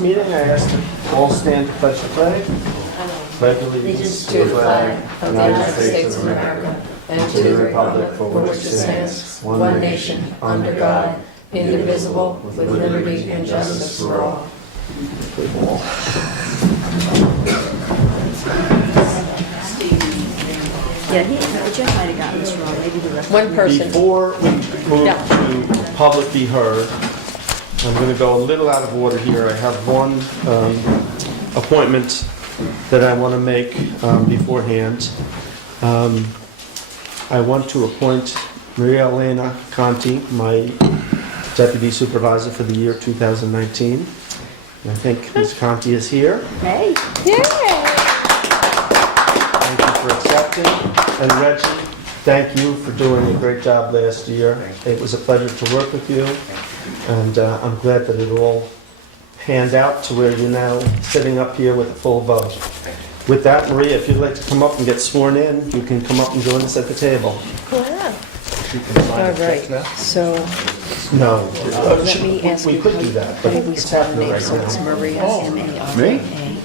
Meeting, I ask that all stand to pledge the flag. Pledge Allegiance to the flag of the United States of America and to the republic for which it stands, one nation, under God, indivisible, with liberty and justice for all. Yeah, Jeff might have gotten this wrong, maybe the rest. One person. Before we move to public be heard, I'm going to go a little out of order here. I have one appointment that I want to make beforehand. I want to appoint Maria Elena Conti, my deputy supervisor for the year 2019. And I think Ms. Conti is here. Hey. Yay! Thank you for accepting. And Reggie, thank you for doing a great job last year. It was a pleasure to work with you. And I'm glad that it all panned out to where you're now sitting up here with a full vote. With that, Maria, if you'd like to come up and get sworn in, you can come up and join us at the table. Wow. All right, so No, let me ask we you, could do that, but how do we it's spell happening name? right So it's now. Maria, M-A-R-I-A. Me?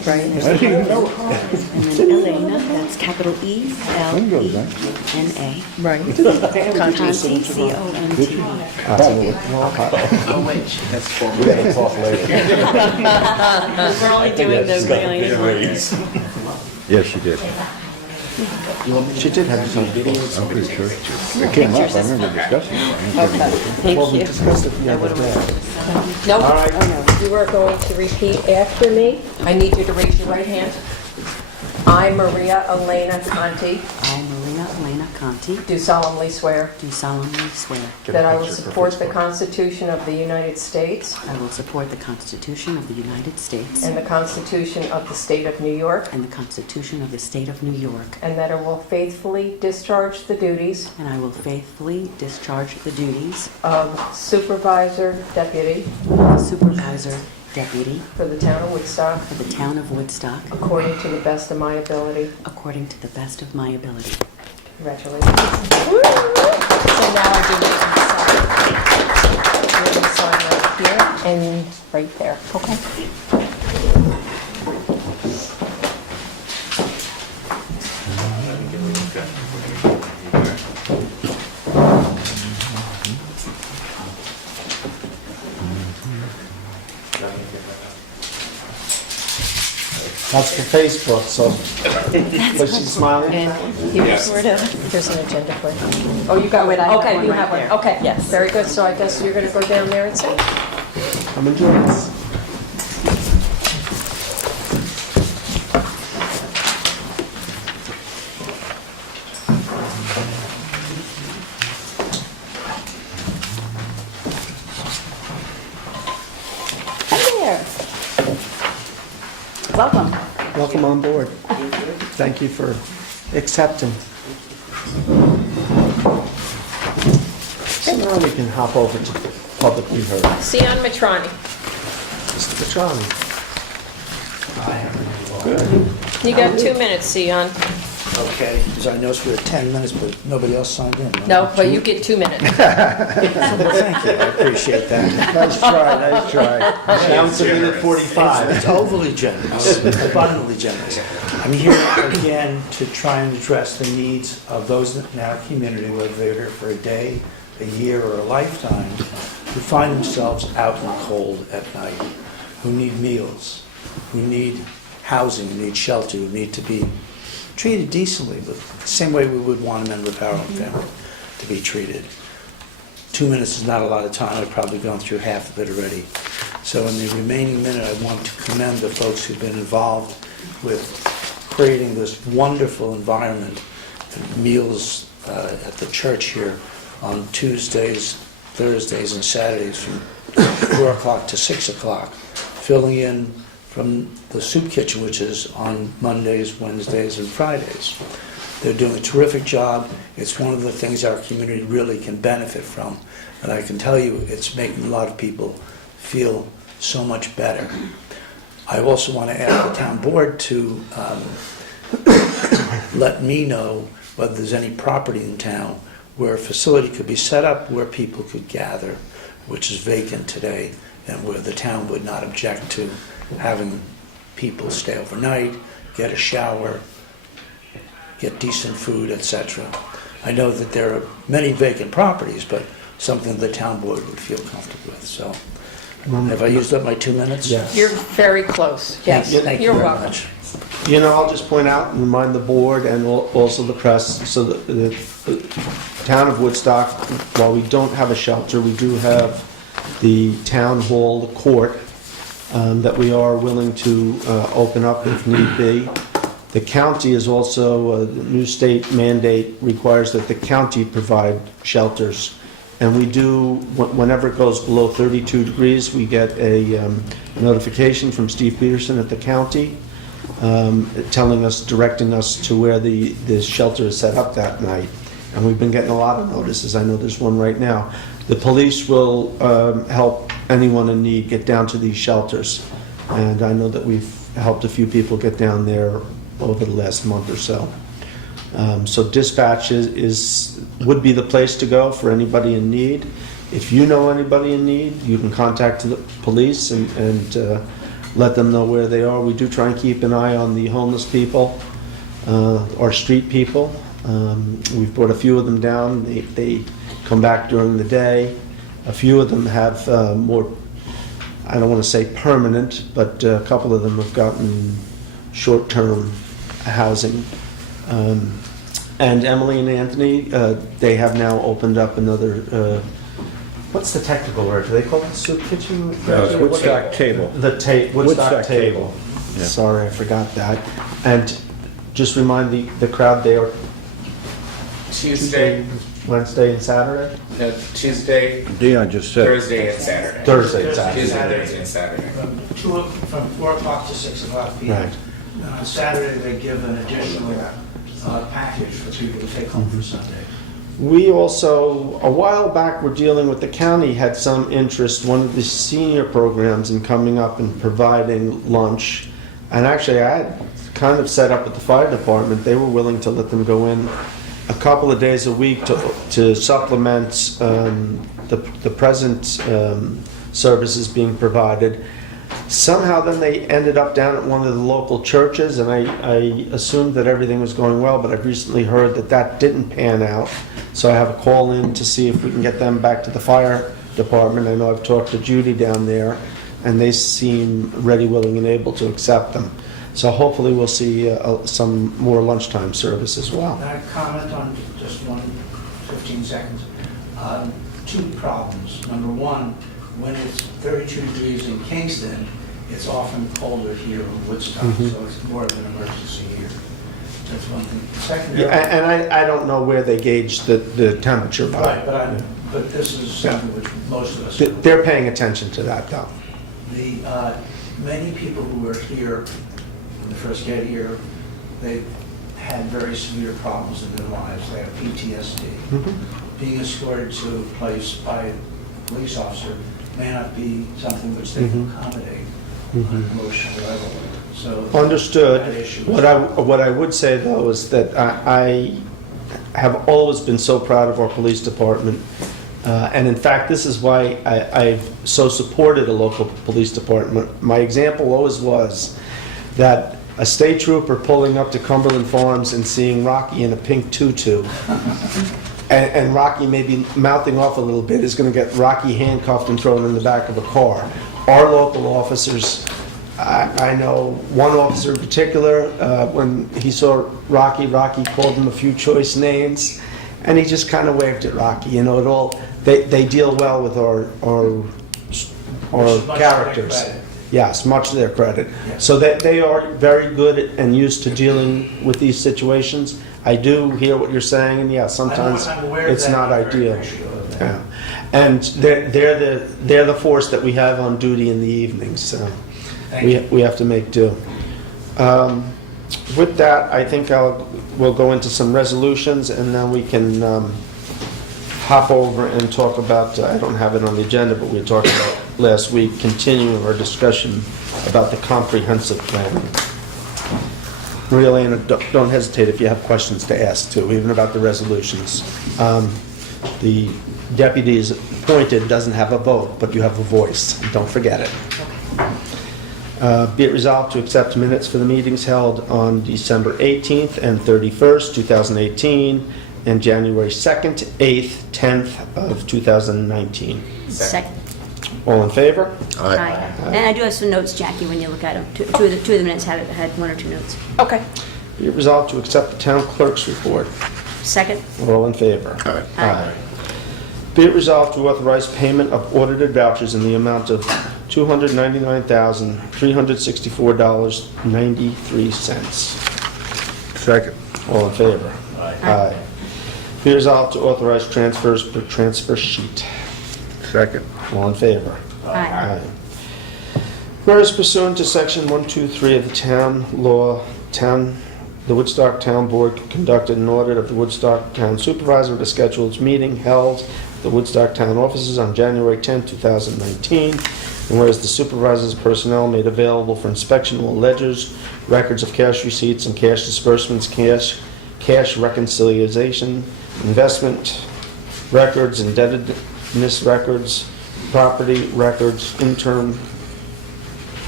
right? I didn't even know it. And then Elena, that's capital E-L-E-N-A. Right. Conti, C-O-N-T. Probably. We're going to talk later. We're only doing the aliens. Yes, she did. She did have some videos. I'm pretty sure. It came up, I remember discussing it. Thank Well, we you. discussed it the other day. Nope. All right. You are going to repeat after me. I need you to raise your right hand. I, Maria Elena Conti, I, Maria Elena Conti, do solemnly swear do solemnly swear that I will support the Constitution of the United States I will support the Constitution of the United States and the Constitution of the State of New York, and the Constitution of the State of New York, and that I will faithfully discharge the duties and I will faithfully discharge the duties of supervisor deputy of supervisor deputy for the town of Woodstock for the town of Woodstock according to the best of my ability. according to the best of my ability. Congratulations. So now I do need to sign. You're going to sign right here and right there. Okay. That's for Facebook, so, was she smiling? And here's, here's an agenda for you. Oh, you got one? Wait, I have Okay, one you right have one. there. Okay. Yes. Very good. So I guess you're going to go down there and say. Come and join us. Hi there. Welcome. Welcome on board. Thank you for accepting. So now we can hop over to public be heard. Sion Matrani. Mr. Petrani. You got 2 minutes, Sion. Okay, because I noticed we were 10 minutes, but nobody else signed in. right? No, but you get 2 minutes. Thank you, I appreciate that. Nice try, nice try. Now it's a minute 45. It's overly generous, abundantly generous. I'm here again to try and address the needs of those in our community, whether they're here for a day, a year, or a lifetime, who find themselves out in the cold at night, who need meals, who need housing, who need shelter, who need to be treated decently, but the same way we would want a member of our own family to be treated. 2 minutes is not a lot of time. I've probably gone through half of it already. So in the remaining minute, I want to commend the folks who've been involved with creating this wonderful environment, the meals at the church here on Tuesdays, Thursdays, and Saturdays from 4 o'clock to 6 o'clock, filling in from the soup kitchen, which is on Mondays, Wednesdays, and Fridays. They're doing a terrific job. It's one of the things our community really can benefit from. And I can tell you, it's making a lot of people feel so much better. I also want to ask the town board to let me know whether there's any property in town where a facility could be set up where people could gather, which is vacant today, and where the town would not object to having people stay overnight, get a shower, get decent food, etc. I know that there are many vacant properties, but something the town board would feel comfortable with. So, have I used up my 2 minutes? Yes. You're very close. Yes, Thank you you're very welcome. much. You know, I'll just point out and remind the board and also the press, so that the town of Woodstock, while we don't have a shelter, we do have the town hall, the court, that we are willing to open up if need be. The county is also, the new state mandate requires that the county provide shelters. And we do, whenever it goes below 32 degrees, we get a notification from Steve Peterson at the county, telling us, directing us to where the shelter is set up that night. And we've been getting a lot of notices. I know there's one right now. The police will help anyone in need get down to these shelters. And I know that we've helped a few people get down there over the last month or so. So dispatch would be the place to go for anybody in need. If you know anybody in need, you can contact the police and let them know where they are. We do try and keep an eye on the homeless people, or street people. We've brought a few of them down. They come back during the day. A few of them have more, I don't want to say permanent, but a couple of them have gotten short-term housing. And Emily and Anthony, they have now opened up another, what's the technical word? Do they call it the soup kitchen? No, it's Woodstock Table. Woodstock Woodstock Table. Table. Yeah. Sorry, I forgot that. And just remind the crowd, they are Tuesday, Wednesday and Saturday? no, Tuesday, Dion just said. Thursday, and Saturday. Thursday and Saturday. Tuesday, Thursday, and Saturday. From 4 o'clock to 6 o'clock p.m. Right. On Saturday, they give an additional package for people to take home for Sunday. We also, a while back, were dealing with the county, had some interest, one of the senior programs in coming up and providing lunch. And actually, I had kind of set up with the fire department, they were willing to let them go in a couple of days a week to supplement the present services being provided. Somehow then they ended up down at one of the local churches, and I assumed that everything was going well, but I've recently heard that that didn't pan out. So I have a call in to see if we can get them back to the fire department. I know I've talked to Judy down there, and they seem ready, willing, and able to accept them. So hopefully we'll see some more lunchtime service as well. Can I comment on just 15 seconds? 2 problems. Number one, when it's 32 degrees in Kingston, it's often colder here in Woodstock, so it's more of an emergency here. That's one thing. Secondly, Yeah, and I don't know where they gauge the temperature by. right, but this is something which most of us. They're paying attention to that, though. Many people who are here, when they first get here, they've had very severe problems in their lives. They have PTSD. Being escorted to a place by a police officer may not be something which they can accommodate on an emotional level. So Understood. that issue is- What I would say, though, is that I have always been so proud of our police department. And in fact, this is why I've so supported a local police department. My example always was that a state trooper pulling up to Cumberland Farms and seeing Rocky in a pink tutu, and Rocky maybe mouthing off a little bit, is going to get Rocky handcuffed and thrown in the back of a car. Our local officers, I know one officer in particular, when he saw Rocky called him a few choice names, and he just kind of waved at Rocky. You know, they deal well with our Much characters. to their credit. Yes, much to their credit. Yeah. So they are very good and used to dealing with these situations. I do hear what you're saying, and yeah, sometimes I'm aware of it's that. not I'm very ideal. appreciative of that. Yeah. And they're the force that we have on duty in the evenings, so Thank we have to make do. With that, I think we'll go into some resolutions, and then we can hop over and talk about, I don't have it on the agenda, but we talked about last week, continuing our discussion about the comprehensive plan. Maria Elena, don't hesitate if you have questions to ask too, even about the resolutions. The deputy is appointed, doesn't have a vote, but you have a voice. Don't forget it. Be it resolved to accept minutes for the meetings held on December 18th and 31st, 2018, and January 2nd, 8th, 10th of 2019. Second. All in favor? Aye. And I do have some notes, Jackie, when you look at them. Two of the minutes had one or two notes. Okay. Be it resolved to accept the town clerk's report. Second. All in favor? Aye. Be it resolved to authorize payment of audited vouchers in the amount of $299,364.93. Second. All in favor? Aye. Be resolved to authorize transfers per transfer sheet. Second. All in favor? Aye. Whereas pursuant to section 123 of the town law, the Woodstock Town Board conducted an audit of the Woodstock Town Supervisor at a scheduled meeting held at the Woodstock Town offices on January 10, 2019. And whereas the supervisor's personnel made available for inspection all ledgers, records of cash receipts and cash disbursements, cash reconciliation, investment records, indebtedness records, property records, interim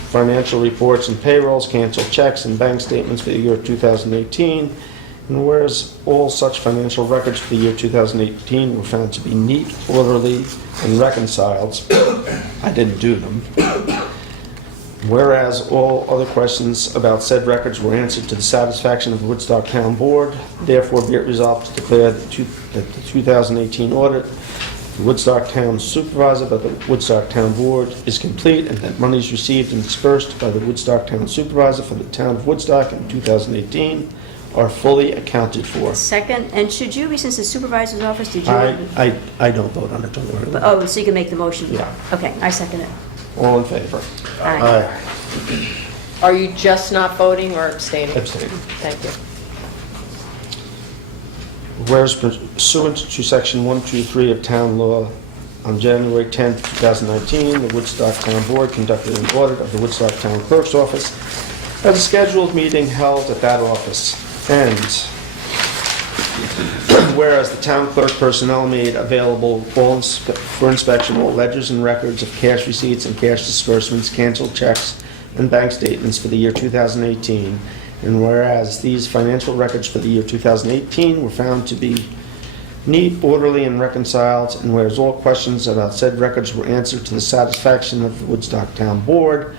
financial reports and payrolls, canceled checks and bank statements for the year 2018. And whereas all such financial records for the year 2018 were found to be neat, orderly, and reconciled, I didn't do them. Whereas all other questions about said records were answered to the satisfaction of the Woodstock Town Board, therefore be it resolved to declare that the 2018 audit the Woodstock Town Supervisor by the Woodstock Town Board is complete, and that monies received and dispersed by the Woodstock Town Supervisor for the town of Woodstock in 2018 are fully accounted for. Second. And should you be, since the supervisor's office, did you? I don't vote on it, don't worry about Oh, so you can make the motion? Yeah. Okay, I second it. it. All in favor? Aye. Are you just not voting or abstaining? Abstain. Thank you. Whereas pursuant to section 123 of town law, on January 10, 2019, the Woodstock Town Board conducted an audit of the Woodstock Town Clerk's office at a scheduled meeting held at that office. And whereas the town clerk personnel made available for inspection all ledgers and records of cash receipts and cash disbursements, canceled checks, and bank statements for the year 2018, and whereas these financial records for the year 2018 were found to be neat, orderly, and reconciled, and whereas all questions about said records were answered to the satisfaction of the Woodstock Town Board,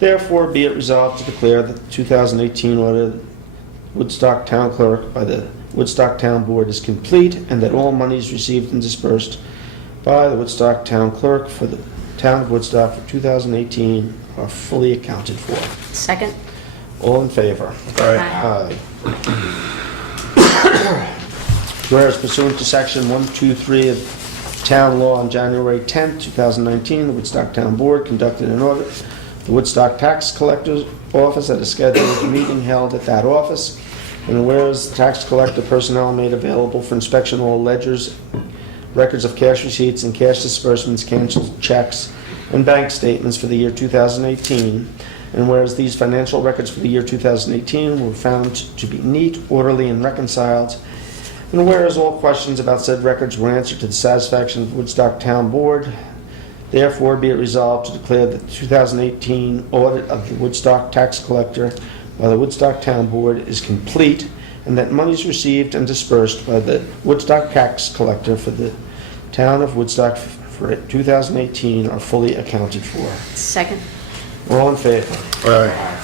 therefore be it resolved to declare that the 2018 audit of the Woodstock Town Clerk by the Woodstock Town Board is complete, and that all monies received and dispersed by the Woodstock Town Clerk for the town of Woodstock for 2018 are fully accounted for. Second. All in favor? Aye. Whereas pursuant to section 123 of town law on January 10, 2019, the Woodstock Town Board conducted an audit of the Woodstock Tax Collector's Office at a scheduled meeting held at that office. And whereas the tax collector personnel made available for inspection all ledgers, records of cash receipts and cash disbursements, canceled checks, and bank statements for the year 2018, and whereas these financial records for the year 2018 were found to be neat, orderly, and reconciled, and whereas all questions about said records were answered to the satisfaction of the Woodstock Town Board, therefore be it resolved to declare that the 2018 audit of the Woodstock Tax Collector by the Woodstock Town Board is complete, and that monies received and dispersed by the Woodstock Tax Collector for the town of Woodstock for 2018 are fully accounted for. Second. All in favor? Aye.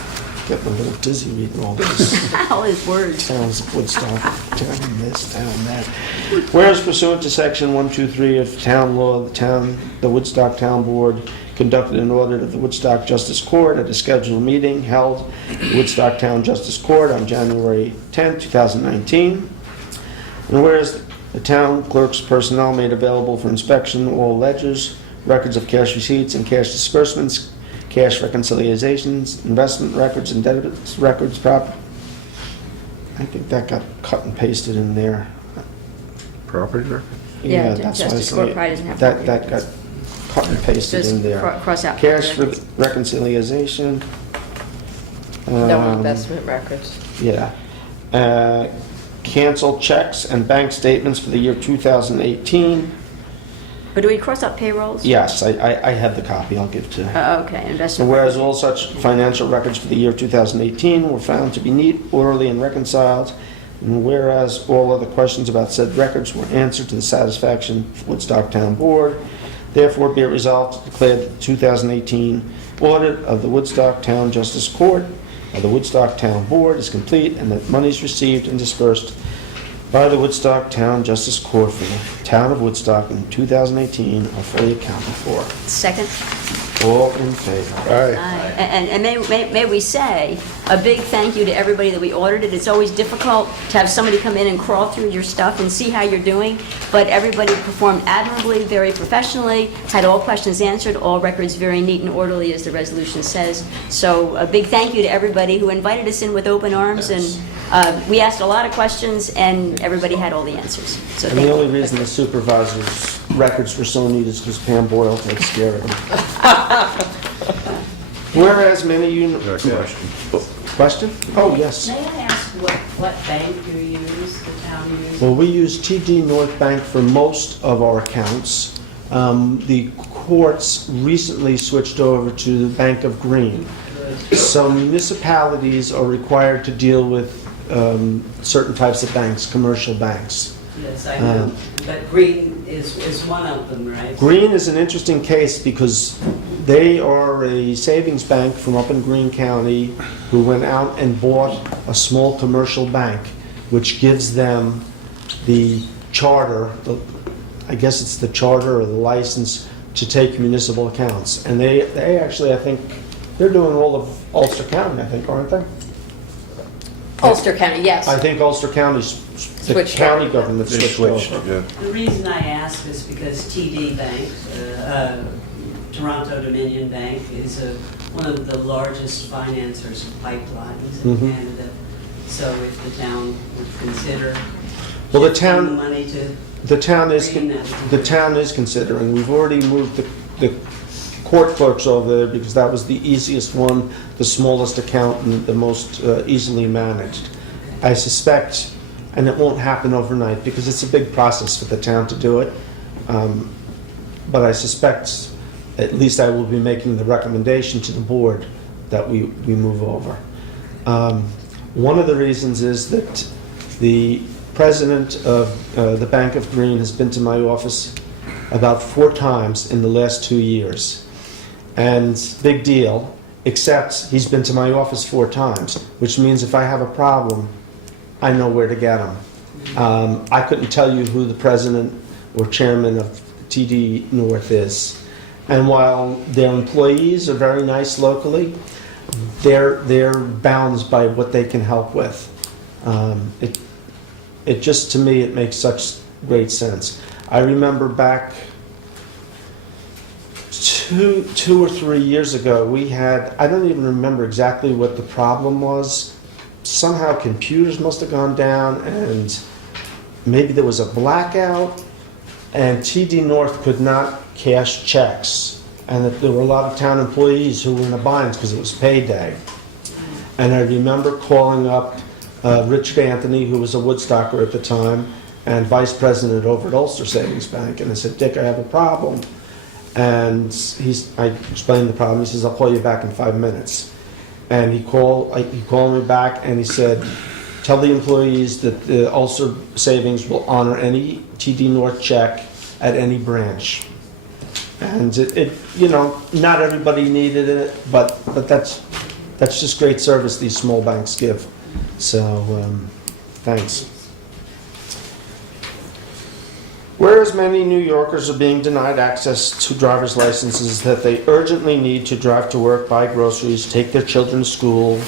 Getting a little dizzy reading all this. All his words. Towns of Woodstock, town this, town that. Whereas pursuant to section 123 of town law, the Woodstock Town Board conducted an audit of the Woodstock Justice Court at a scheduled meeting held at the Woodstock Town Justice Court on January 10, 2019. And whereas the town clerk's personnel made available for inspection all ledgers, records of cash receipts and cash disbursements, cash reconciliations, investment records, and debit records, I think that got cut and pasted in there. Property record? Yeah, that's why I Justice say Court probably doesn't have that. property That got cut and pasted Just in there. cross out. Cash reconciliation. No investment records. Yeah. Canceled checks and bank statements for the year 2018. But do we cross out payrolls? Yes, I have the copy, I'll give to you. Okay, So investment. whereas all such financial records for the year 2018 were found to be neat, orderly, and reconciled, and whereas all other questions about said records were answered to the satisfaction of Woodstock Town Board, therefore be it resolved to declare that the 2018 audit of the Woodstock Town Justice Court of the Woodstock Town Board is complete, and that monies received and dispersed by the Woodstock Town Justice Court for the town of Woodstock in 2018 are fully accounted for. Second. All in favor? Aye. And may we say, a big thank you to everybody that we audited. It's always difficult to have somebody come in and crawl through your stuff and see how you're doing, but everybody performed admirably, very professionally, had all questions answered, all records very neat and orderly, as the resolution says. So a big thank you to everybody who invited us in with open arms, and we asked a lot of questions, and everybody had all the answers. So And thank the you. only reason the supervisor's records were so neat is because Pam Boyle takes care of them. Whereas many Question? Oh, yes. May I ask what bank you use, the town uses? Well, we use TD North Bank for most of our accounts. The courts recently switched over to the Bank of Green. So municipalities are required to deal with certain types of banks, commercial banks. Yes, I know, but Green is one of them, right? Green is an interesting case because they are a savings bank from up in Greene County who went out and bought a small commercial bank, which gives them the charter, I guess it's the charter or the license to take municipal accounts. And they actually, I think, they're doing all of Ulster County, I think, aren't they? Ulster County, yes. I think Ulster County's, the Switched county over. government They switched switched, over. yeah. The reason I ask is because TD Bank, Toronto Dominion Bank, is one of the largest financiers of pipelines in Mhm. Canada. So if the town would consider Well, the shifting town- money to The town is, Green, that would be the great. town is considering, we've already moved the court clerks over there because that was the easiest one, the smallest account, and the most easily managed. I suspect, and it won't happen overnight because it's a big process for the town to do it, but I suspect, at least I will be making the recommendation to the board that we move over. One of the reasons is that the president of the Bank of Green has been to my office about 4 times in the last 2 years. And big deal, except he's been to my office 4 times, which means if I have a problem, I know where to get him. I couldn't tell you who the president or chairman of TD North is. And while their employees are very nice locally, they're bound by what they can help with. It just, to me, it makes such great sense. I remember back two or 3 years ago, we had, I don't even remember exactly what the problem was. Somehow computers must have gone down and maybe there was a blackout and TD North could not cash checks. And that there were a lot of town employees who were in a bind because it was payday. And I remember calling up Richard Anthony, who was a Woodstocker at the time, and vice president over at Ulster Savings Bank. And I said, Dick, I have a problem. And I explained the problem. He says, I'll call you back in 5 minutes. And he called me back and he said, tell the employees that the Ulster Savings will honor any TD North check at any branch. And it not everybody needed it, but that's just great service these small banks give. So, thanks. Whereas many New Yorkers are being denied access to driver's licenses that they urgently need to drive to work, buy groceries, take their children to school,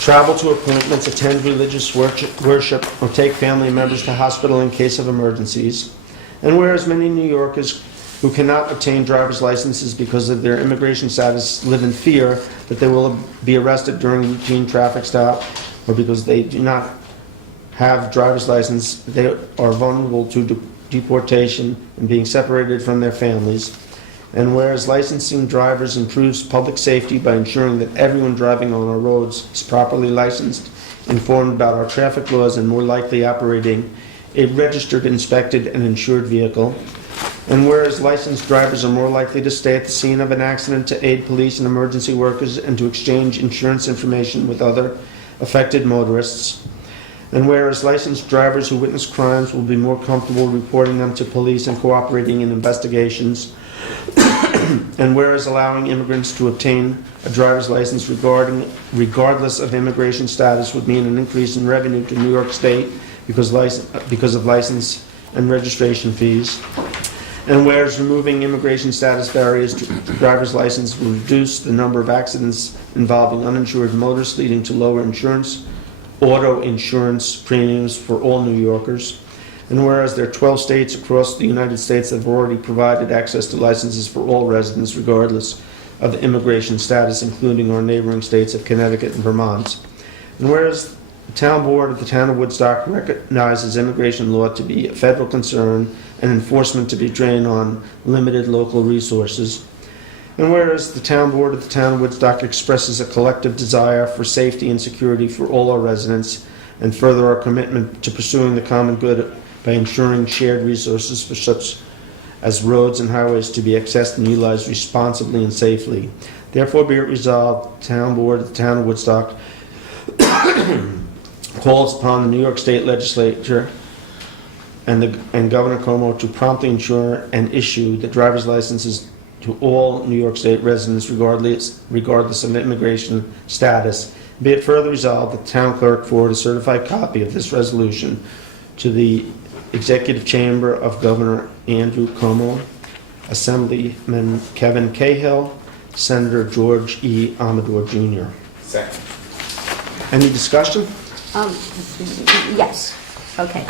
travel to appointments, attend religious worship, or take family members to hospital in case of emergencies. And whereas many New Yorkers who cannot obtain driver's licenses because of their immigration status live in fear that they will be arrested during routine traffic stop, or because they do not have driver's license, they are vulnerable to deportation and being separated from their families. And whereas licensing drivers improves public safety by ensuring that everyone driving on our roads is properly licensed, informed about our traffic laws, and more likely operating a registered, inspected, and insured vehicle. And whereas licensed drivers are more likely to stay at the scene of an accident to aid police and emergency workers and to exchange insurance information with other affected motorists. And whereas licensed drivers who witness crimes will be more comfortable reporting them to police and cooperating in investigations. And whereas allowing immigrants to obtain a driver's license regardless of immigration status would mean an increase in revenue to New York State because of license and registration fees. And whereas removing immigration status barriers to driver's license will reduce the number of accidents involving uninsured motorists, leading to lower auto insurance premiums for all New Yorkers. And whereas there are 12 states across the United States that have already provided access to licenses for all residents regardless of the immigration status, including our neighboring states of Connecticut and Vermont. And whereas the town board of the town of Woodstock recognizes immigration law to be a federal concern and enforcement to be drained on limited local resources. And whereas the town board of the town of Woodstock expresses a collective desire for safety and security for all our residents, and further our commitment to pursuing the common good by ensuring shared resources for such as roads and highways to be accessed and utilized responsibly and safely. Therefore be it resolved, the town board of the town of Woodstock calls upon the New York State Legislature and Governor Cuomo to promptly ensure and issue the driver's licenses to all New York State residents regardless of immigration status. Be it further resolved that the town clerk forward a certified copy of this resolution to the Executive Chamber of Governor Andrew Cuomo, Assemblyman Kevin Cahill, Senator George E. Amador Jr. Second. Any discussion? Yes, okay.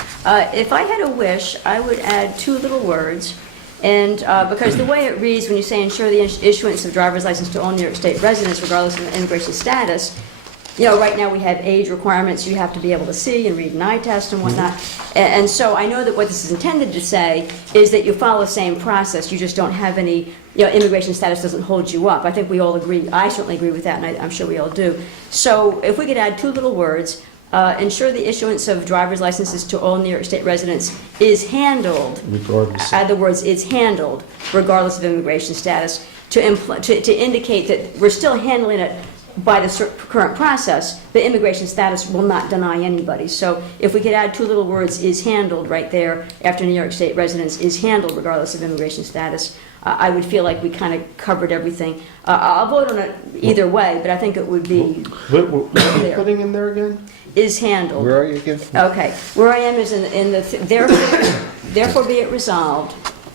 If I had a wish, I would add two little words, and because the way it reads when you say ensure the issuance of driver's license to all New York State residents regardless of immigration status, you know, right now we have age requirements, you have to be able to see and read an eye test and whatnot. And so I know that what this is intended to say is that you follow the same process, you just don't have any, you know, immigration status doesn't hold you up. I think we all agree, I certainly agree with that, and I'm sure we all do. So if we could add two little words, ensure the issuance of driver's licenses to all New York State residents is handled, Regardless. add the words is handled, regardless of immigration status, to indicate that we're still handling it by the current process, the immigration status will not deny anybody. So if we could add two little words, is handled, right there, after New York State residents, is handled regardless of immigration status, I would feel like we kind of covered everything. I'll vote on it either way, but I think it would be What are you putting in there again? is handled. Where are you again? Okay, where I am is in the, therefore be it resolved,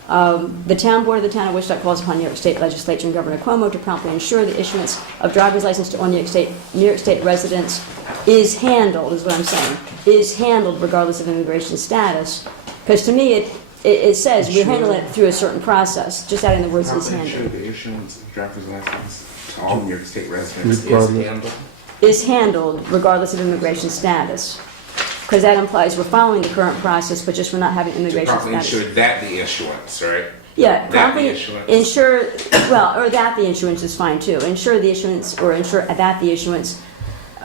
the town board of the town of Woodstock calls upon New York State Legislature and Governor Cuomo to promptly ensure the issuance of driver's license to all New York State residents is handled, is what I'm saying, is handled regardless of immigration status. Because to me, it says we're handling it through a certain process, just adding the words is Promptly ensure handled. the issuance of driver's license to all New York State residents is Regardless. handled. Is handled regardless of immigration status. Because that implies we're following the current process, but just we're not having To immigration promptly status. ensure that the issuance, right? Yeah, That promptly the issuance. ensure, well, or that the issuance is fine too. Ensure the issuance, or ensure that the issuance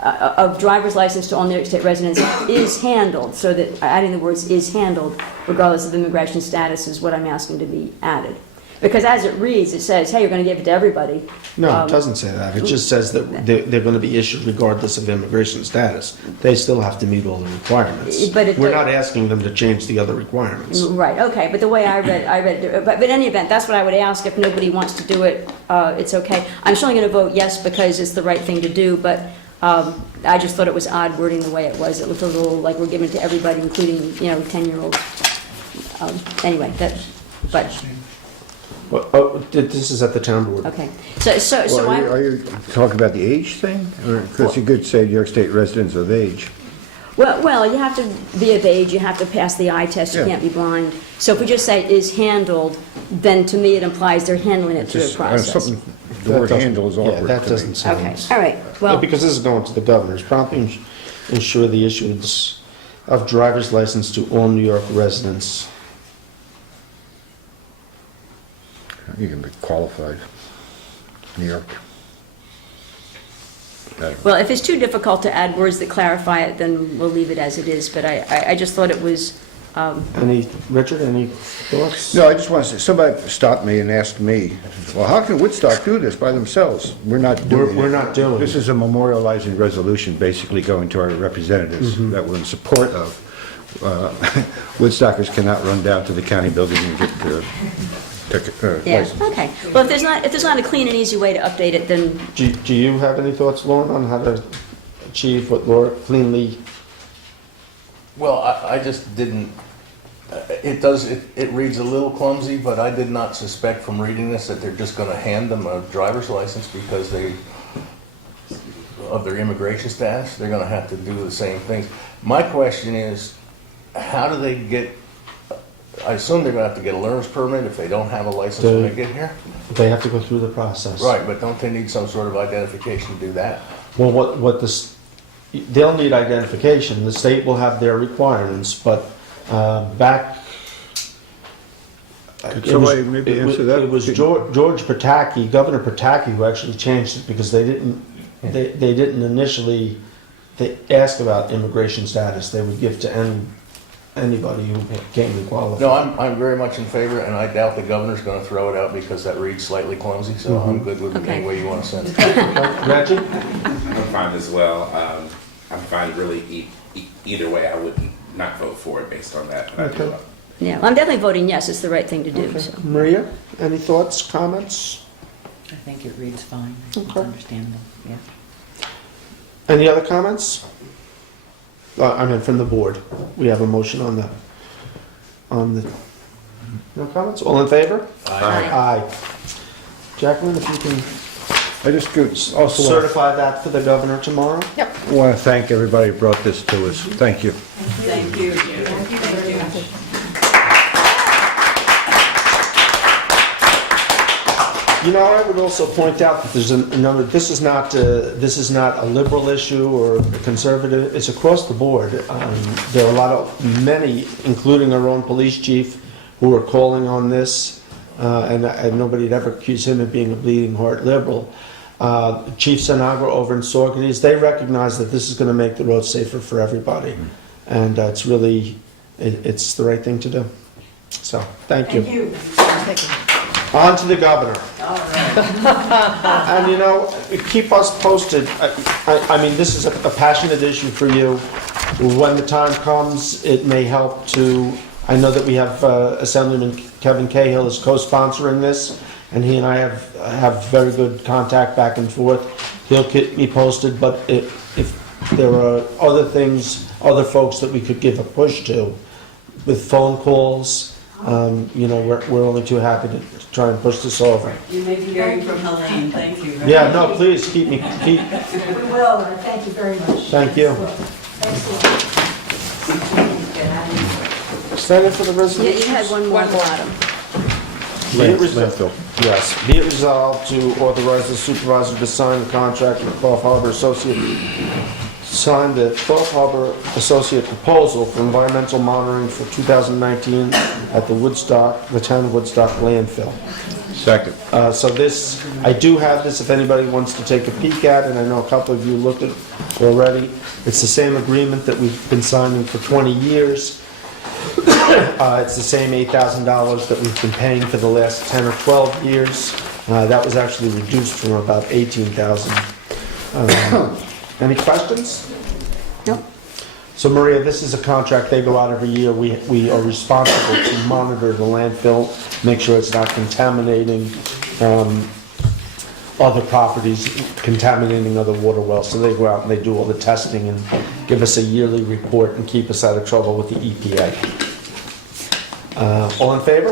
of driver's license to all New York State residents is handled, so that adding the words is handled regardless of immigration status is what I'm asking to be added. Because as it reads, it says, hey, you're going to give it to everybody. No, it doesn't say that. It just says that they're going to be issued regardless of immigration status. They still have to meet all the requirements. But We're not asking them to change the other requirements. Right, okay, but the way I read it, but in any event, that's what I would ask. If nobody wants to do it, it's okay. I'm certainly going to vote yes because it's the right thing to do, but I just thought it was odd wording the way it was. It looked a little like we're giving it to everybody, including, 10-year-olds. Anyway, but, This is at the town board. okay. So Well, I... are you talking about the age thing? Because you could say New York State residents of age. Well, you have to be of age, you have to pass the eye test, you Yeah. can't be blind. So if we just say is handled, then to me it implies they're handling it through a Just, process. The word handle is awkward. Yeah, that to me. doesn't sound... Okay, all right, well, Because this is going to the governors. Promptly ensure the issuance of driver's license to all New York residents. You can be qualified. New York. well, if it's too difficult to add words that clarify it, then we'll leave it as it is. But I just thought it was Richard, any thoughts? No, I just want to say, somebody stopped me and asked me, well, how can Woodstock do this by themselves? We're not doing it. We're not doing This it. is a memorializing resolution, basically going to our representatives that we're in support of. Woodstockers cannot run down to the county building and get the Yeah, license. okay. Well, if there's not a clean and easy way to update it, then, Do you have any thoughts, Lauren, on how to achieve what Laura cleanly? Well, I just didn't, it reads a little clumsy, but I did not suspect from reading this that they're just gonna hand them a driver's license because of their immigration status. They're gonna have to do the same things. My question is, how do they get, I assume they're gonna have to get a learner's permit if they don't have a license when they get here? They have to go through the process. Right, but don't they need some sort of identification to do that? Well, they'll need identification. The state will have their requirements, but back. Could it was- somebody maybe it was- answer that? It was George Pataki, Governor Pataki, who actually changed it because they didn't initially, they asked about immigration status. They would give to anybody who came to qualify. No, I'm very much in favor, and I doubt the governor's gonna throw it out because that reads slightly clumsy, so I'm good with it Okay. any way you wanna send it. Reggie? I'm fine as well. I'm fine really either way. I would not vote for it based on that. But I do Okay. yeah, well, I'm definitely voting yes, it's the right thing to do, so. Maria, any thoughts, comments? I think it reads fine. It's Okay. understandable, yeah. Any other comments? I mean, from the board. We have a motion on the, no comments? All in favor? Aye. Aye. Jacqueline, if you can I just also certify that for the governor tomorrow? want to thank everybody who brought this to us. Thank you. Thank you. Thank you very much. You know, I would also point out that there's another, this is not a liberal issue or a conservative, it's across the board. There are many, including our own police chief, who are calling on this, and nobody'd ever accuse him of being a bleeding heart liberal. Chief Sinagra over in Saugerties, they recognize that this is going to make the road safer for everybody. And it's really, it's the right thing to do. So, thank you. Thank you. On to the governor. All right. And you know, keep us posted. I mean, this is a passionate issue for you. When the time comes, it may help to, I know that we have Assemblyman Kevin Cahill is co-sponsoring this, and he and I have very good contact back and forth. He'll keep me posted, but if there are other things, other folks that we could give a push to with phone calls, you know, we're only too happy to try and push this over. You may be hearing from Helene, thank you. Yeah, no, please keep. We will, and thank you very much. Thank you. Stand in for the Yeah, resolution. you had one more at the bottom. Landfill. Yes, be it resolved to authorize the supervisor to sign the contract with Gulf Harbor Associate, sign the Gulf Harbor Associate proposal for environmental monitoring for 2019 at the town of Woodstock landfill. Second. So this, I do have this if anybody wants to take a peek at it. I know a couple of you looked at it already. It's the same agreement that we've been signing for 20 years. It's the same $8,000 that we've been paying for the last 10 or 12 years. That was actually reduced from about $18,000. Any questions? Nope. So Maria, this is a contract, they go out every year. We are responsible to monitor the landfill, make sure it's not contaminating other properties, contaminating other water wells. So they go out and they do all the testing and give us a yearly report and keep us out of trouble with the EPA. All in favor?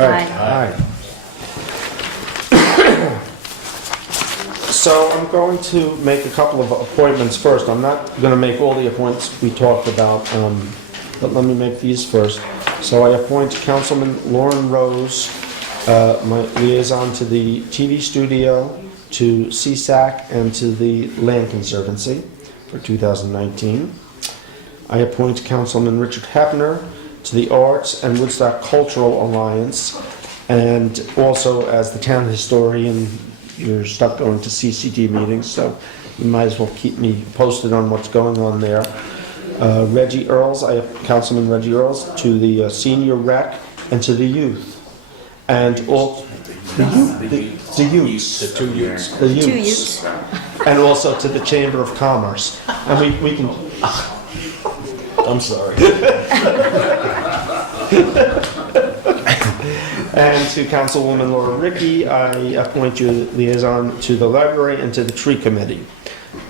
Aye. Aye. So I'm going to make a couple of appointments first. I'm not going to make all the appointments we talked about, but let me make these first. So I appoint Councilman Lauren Rose, my liaison to the TV studio, to CSAC, and to the Land Conservancy for 2019. I appoint Councilman Richard Hepner to the Arts and Woodstock Cultural Alliance, and also as the town historian, you're stuck going to CCD meetings, so you might as well keep me posted on what's going on there. Reggie Earls, I have Councilman Reggie Earls, to the senior rec and to the youth. And all, the youths. The two youths. The Two youths. youths. And also to the Chamber of Commerce. And we can, I'm sorry. and to Councilwoman Laura Ricky, I appoint you liaison to the library and to the tree committee.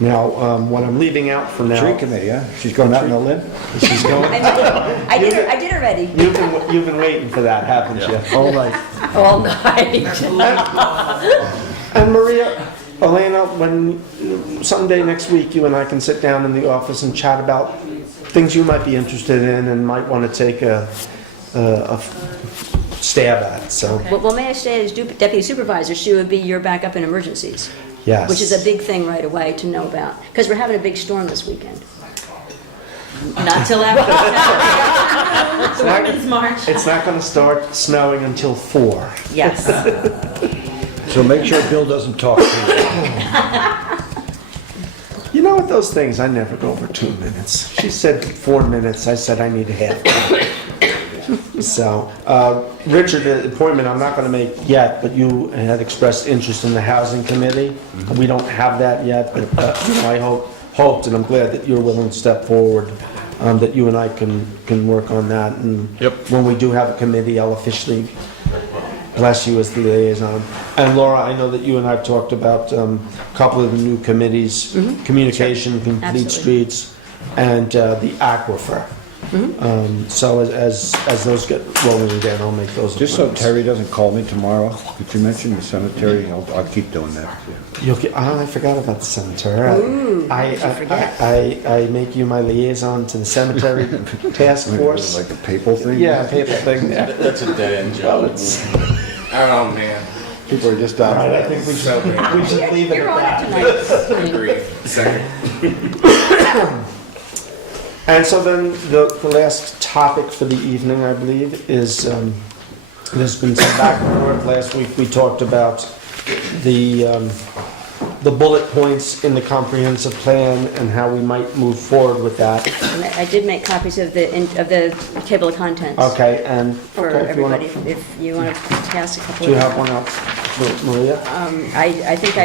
Now, what I'm leaving out for now. Tree committee, huh? She's going out on a limb? She's going, I did already. you've been waiting for that, haven't you? All right. All night. And Maria, Elena, when someday next week you and I can sit down in the office and chat about things you might be interested in and might want to take a stab at. So Well, may I say, as deputy supervisor, she would be your backup in emergencies, yes, which is a big thing right away to know about, because we're having a big storm this weekend. Not till after the Women's March. It's not going to start snowing until 4. Yes. So make sure Bill doesn't talk to you. You know what, those things, I never go over 2 minutes. She said 4 minutes, I said I need a half. So, Richard, the appointment I'm not going to make yet, but you had expressed interest in the housing committee. We don't have that yet, but I hoped, and I'm glad that you're willing to step forward, that you and I can work on that. And when we do have a committee, I'll officially bless you as the liaison. And Laura, I know that you and I have talked about a couple of the new committees, communication, complete Absolutely. streets, and the aquifer. So as those get rolling again, I'll make those Just so appointments. Terry doesn't call me tomorrow, could you mention the cemetery? I'll keep doing that. I forgot about the cemetery. I make you my liaison to the cemetery task force. Like a papal thing? Yeah, paper thing. Yeah. That's a dead end job. Oh, man. People are just All on. right, I think we should leave it You're at on that. it tonight. Agreed. Second. And so then the last topic for the evening, I believe, is there's been some back and forth. Last week we talked about the bullet points in the comprehensive plan and how we might move forward with that. And I did make copies of the table of contents Okay, and for okay, if you wanna- everybody, if you want to pass a couple. Do you of have one out for Maria? I think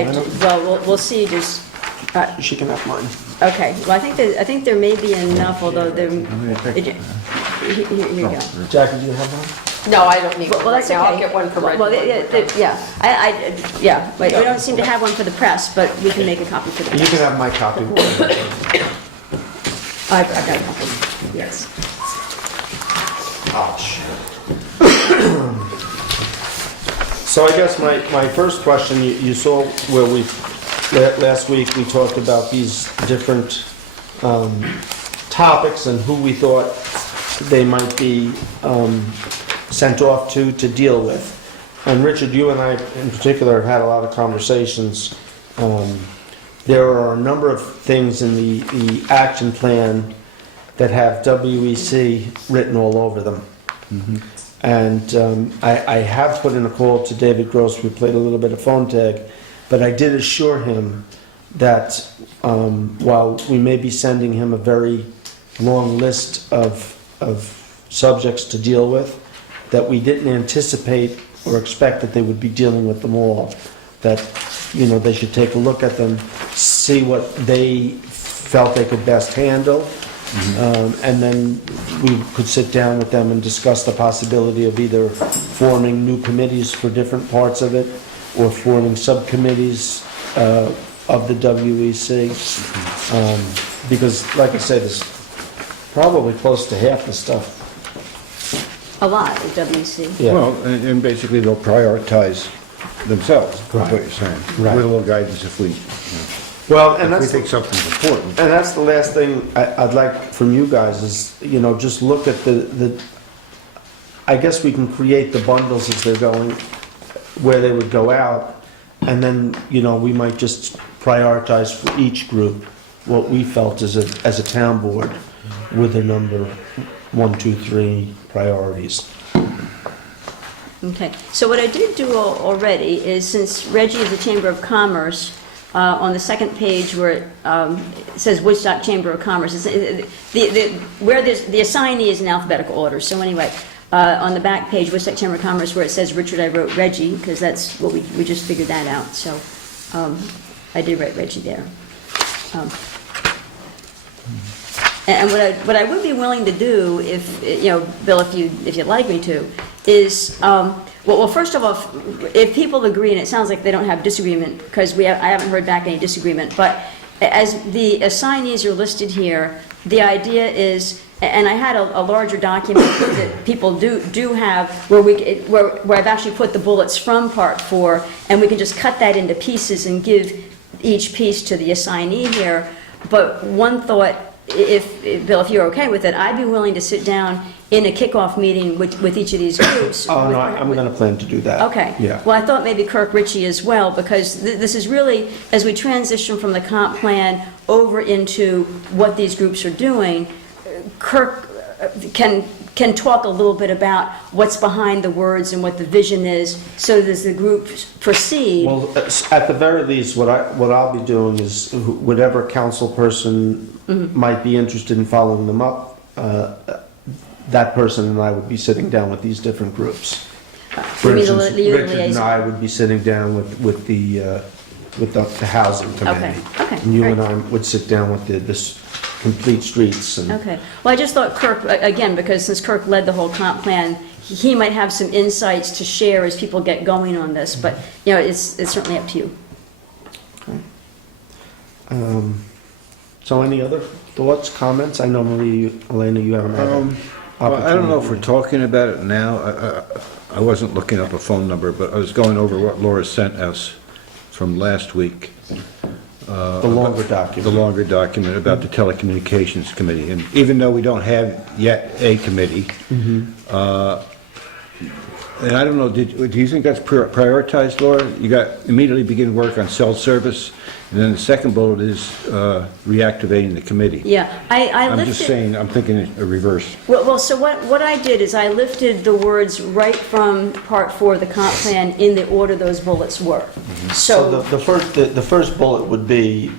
well, we'll see, just, She can have mine. okay, well, I think there may be enough, although there, here you go. Jackie, do you have one? No, I don't need one Well, right that's now. okay. I'll get one for Well, Reggie. we don't seem to have one for the press, but we can make a copy for the You press. can have my copy. I've got a copy, yes. Ouch. So I guess my first question, you saw where last week we talked about these different topics and who we thought they might be sent off to deal with. And Richard, you and I in particular have had a lot of conversations. There are a number of things in the action plan that have WEC written all over them. And I have put in a call to David Gross. We played a little bit of phone tag, but I did assure him that while we may be sending him a very long list of subjects to deal with, that we didn't anticipate or expect that they would be dealing with them all. That, they should take a look at them, see what they felt they could best handle, and then we could sit down with them and discuss the possibility of either forming new committees for different parts of it, or forming subcommittees of the WEC. Because, like I say, there's probably close to half the stuff. A lot of WC. Yeah. Well, and basically they'll prioritize themselves, is what you're saying. Right. With a little guidance if we Well, and If we that's, think something's important. and that's the last thing I'd like from you guys is, just look at the, I guess we can create the bundles as they're going, where they would go out, and then, we might just prioritize for each group what we felt as a town board with a number 1, 2, 3 priorities. Okay, so what I did do already is, since Reggie is the Chamber of Commerce, on the second page where it says Woodstock Chamber of Commerce. Where the assignee is in alphabetical order. So anyway, on the back page, Woodstock Chamber of Commerce, where it says Richard, I wrote Reggie, because that's what we just figured that out. So I did write Reggie there. And what I would be willing to do, if Bill, if you'd like me to, is well, first of all, if people agree, and it sounds like they don't have disagreement, because I haven't heard back any disagreement, but as the assignees are listed here, the idea is, and I had a larger document that people do have, where I've actually put the bullets from Part 4, and we can just cut that into pieces and give each piece to the assignee here. But one thought, Bill, if you're okay with it, I'd be willing to sit down in a kickoff meeting with each of these groups. Oh, no, I'm going to plan to do that. Okay. Yeah. Well, I thought maybe Kirk Ritchie as well, because this is really, as we transition from the comp plan over into what these groups are doing, Kirk can talk a little bit about what's behind the words and what the vision is, so that as the groups proceed. Well, at the very least, what I'll be doing is whatever council person might be interested in following them up, that person and I would be sitting down with these different groups. For You mean the instance, Richard and liaison? I would be sitting down with the housing committee. Okay, And you and great. I would sit down with this complete streets and. Okay. Well, I just thought Kirk, again, because since Kirk led the whole comp plan, he might have some insights to share as people get going on this, but, it's certainly up to you. So any other thoughts, comments? I know Elena, you haven't had an Well, I don't know if we're opportunity. talking about it now. I wasn't looking up a phone number, but I was going over what Laura sent us from last week. The longer The document. longer document about the telecommunications committee. And even though we don't have yet a committee, and I don't know, do you think that's prioritized, Laura? You got immediately begin work on cell service, and then the second bullet is reactivating the committee. Yeah, I I'm lifted... just saying, I'm thinking a reverse. Well, so what I did is I lifted the words right from Part 4 of the comp plan in the order those bullets were. So the first bullet would be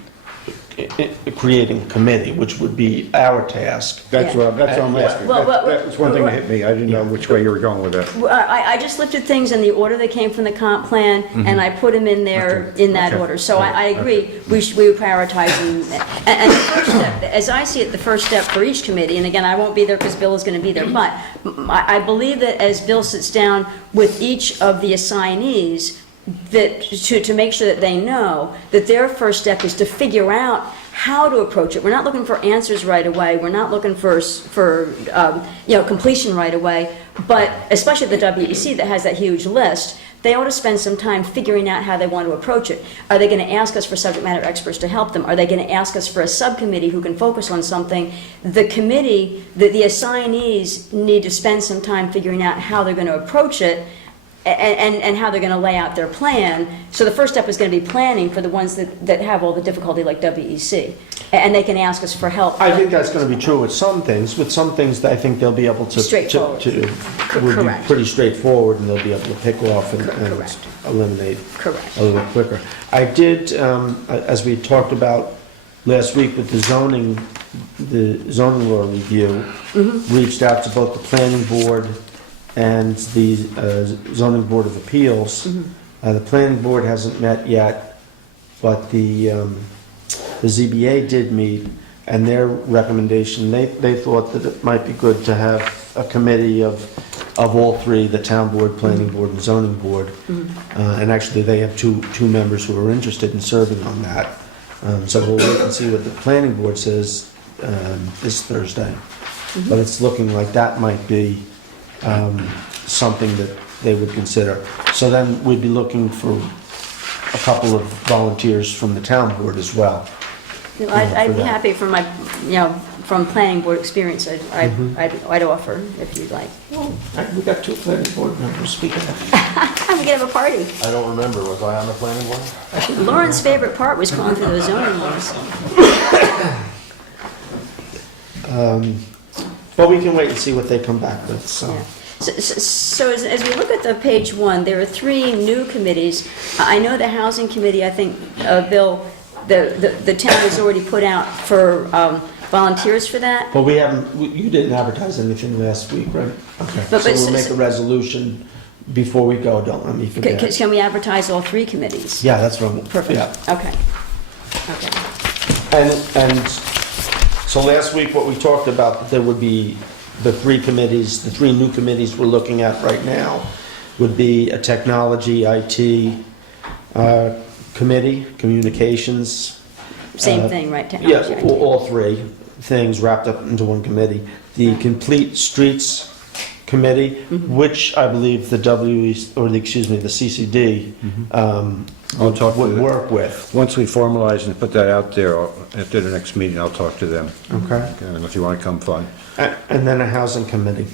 creating a committee, which would be our task. That's what I'm asking. Well, That's one thing that hit me. I didn't know which way you were going with that. I just lifted things in the order they came from the comp plan, and I put them in there in that order. So I agree, we would prioritize them. And the first step, as I see it, the first step for each committee, and again, I won't be there because Bill is going to be there, but I believe that as Bill sits down with each of the assignees, that to make sure that they know that their first step is to figure out how to approach it. We're not looking for answers right away. We're not looking for completion right away. But especially the WEC that has that huge list, they ought to spend some time figuring out how they want to approach it. Are they going to ask us for subject matter experts to help them? Are they going to ask us for a subcommittee who can focus on something? The committee, the assignees need to spend some time figuring out how they're going to approach it, and how they're going to lay out their plan. So the first step is going to be planning for the ones that have all the difficulty, like WEC. And they can ask us for help. I think that's going to be true with some things. With some things, I think they'll be able to. Straightforward. Would be Correct. pretty straightforward, and they'll be able to pick off and Correct. eliminate Correct. a little quicker. I did, as we talked about last week with the zoning law review, reached out to both the planning board and the zoning board of appeals. The planning board hasn't met yet, but the ZBA did meet, and their recommendation, they thought that it might be good to have a committee of all three, the town board, planning board, and zoning board. And actually, they have two members who are interested in serving on that. So we'll wait and see what the planning board says this Thursday. But it's looking like that might be something that they would consider. So then we'd be looking for a couple of volunteers from the town board as well. I'd for be that. happy from my, from planning board experience, I'd offer, if you'd like. We got two planning board members speaking of. We could have a party. I don't remember, was I on the planning board? Lauren's favorite part was calling through the zoning laws. But we can wait and see what they come back with, so. Yeah. So as we look at the page one, there are 3 new committees. I know the Housing Committee, I think, Bill, the town has already put out for volunteers for that. But you didn't advertise anything last week, right? Okay. But- So but- we'll make a resolution before we go, don't let me forget. Can we advertise all 3 committees? Yeah, that's what, Perfect, yeah. okay. Okay. And so last week, what we talked about, there would be the 3 committees, the 3 new committees we're looking at right now would be a technology, IT committee, communications. Same thing, right? Technology, Yeah, IT. all 3 things wrapped up into one committee. The Complete Streets Committee, which I believe the the CCD I'll talk to would the- work with. Once we formalize and put that out there, after the next meeting, I'll talk to them. Okay. And if you want to come, fine. And then a housing committee.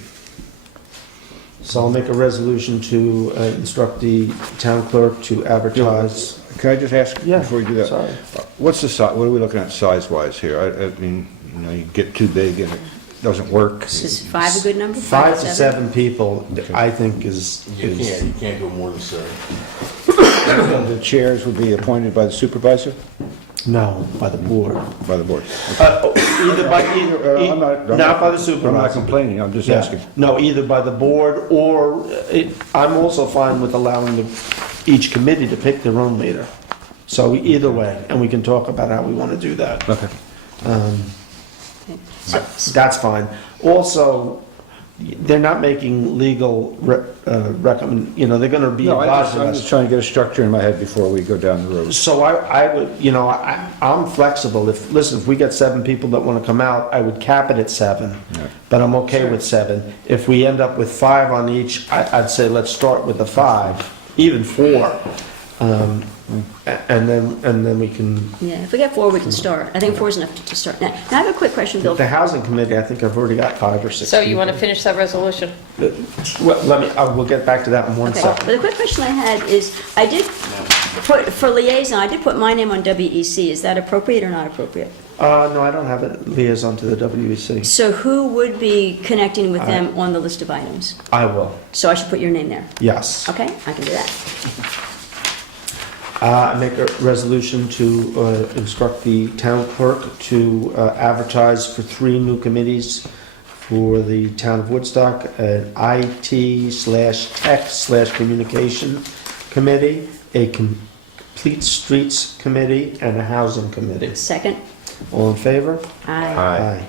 So I'll make a resolution to instruct the town clerk to advertise. Can I just ask Yeah, before you do that? sorry. What's the size, what are we looking at size-wise here? I mean, you get too big and it doesn't work. Is 5 a good number? 5 to 7 people, I think is. You can't go more than 7. The chairs would be appointed by the supervisor? No, by the board. By the board? Either by, I'm not by the I'm supervisor. not complaining, I'm just Yeah. asking. No, either by the board or, I'm also fine with allowing each committee to pick their own leader. So either way, and we can talk about how we want to do that. Okay. That's fine. Also, they're not making legal recommend, they're going to be No, advising I'm us. just trying to get a structure in my head before we go down the road. So I would, I'm flexible. If we get 7 people that want to come out, I would cap it at 7. Yeah. But I'm okay with 7. If we end up with 5 on each, I'd say let's start with the 5, even 4. And then we can, Yeah, if we get 4, we can start. I think 4 is enough to start. Now, I have a quick question, Bill. the housing committee, I think I've already got 5 or 6 So you want to people. finish that resolution? Well, we'll get back to that in one Okay, second. but the quick question I had is, I did put, for liaison, I did put my name on WEC. Is that appropriate or not appropriate? No, I don't have a liaison to the WEC. So who would be connecting with them on the list of items? I will, So I should put your name there? yes. Okay, I can do that. I make a resolution to instruct the town clerk to advertise for 3 new committees for the town of Woodstock, an IT/tech/communication committee, a complete streets committee, and a housing committee. Second? All in favor? Aye.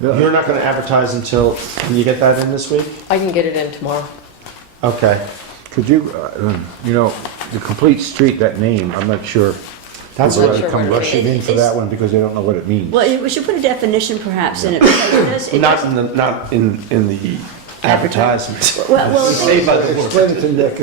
You're not going to advertise until, can you get that in this week? I can get it in tomorrow. Okay. Could you, the complete street, that name, I'm not sure. That's People not rather sure come what it rushing in for that one because they don't know what it means. Well, we should put a definition perhaps in it. Because it Not does- in the advertisement. Well, the thing- Saved by the board. Explain it to Nick.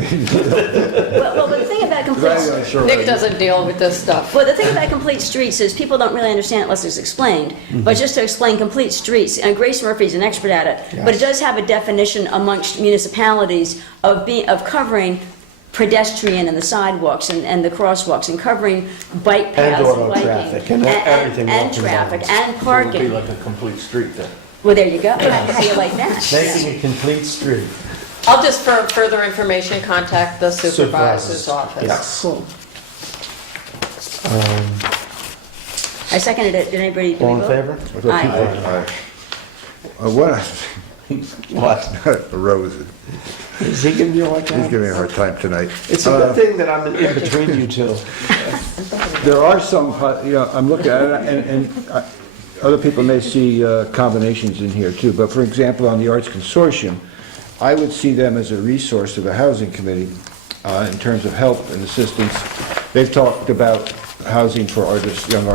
well, the thing about complete... Nick doesn't deal with this stuff. Well, the thing about complete streets is people don't really understand it unless it's explained. But just to explain complete streets, and Grace Murphy's an expert at it, but it does have a definition amongst municipalities of covering pedestrian and the sidewalks and the crosswalks and covering bike paths And and auto biking. traffic and everything And walking traffic around. and It would be parking. like a complete street then. Well, there you go. How do you like that? Making a complete street. I'll just, for further information, contact the supervisor's Supervisors. office. Yes. Cool. I seconded it. Did anybody, do we All in vote? favor? Aye. What? What? Rose, Is he giving you like he's that? giving me a hard time tonight. It's a good thing that I'm in between you two. There are some, I'm looking at it, and other people may see combinations in here too, but for example, on the Arts Consortium, I would see them as a resource to the Housing Committee in terms of help and assistance. They've talked about housing for artists, young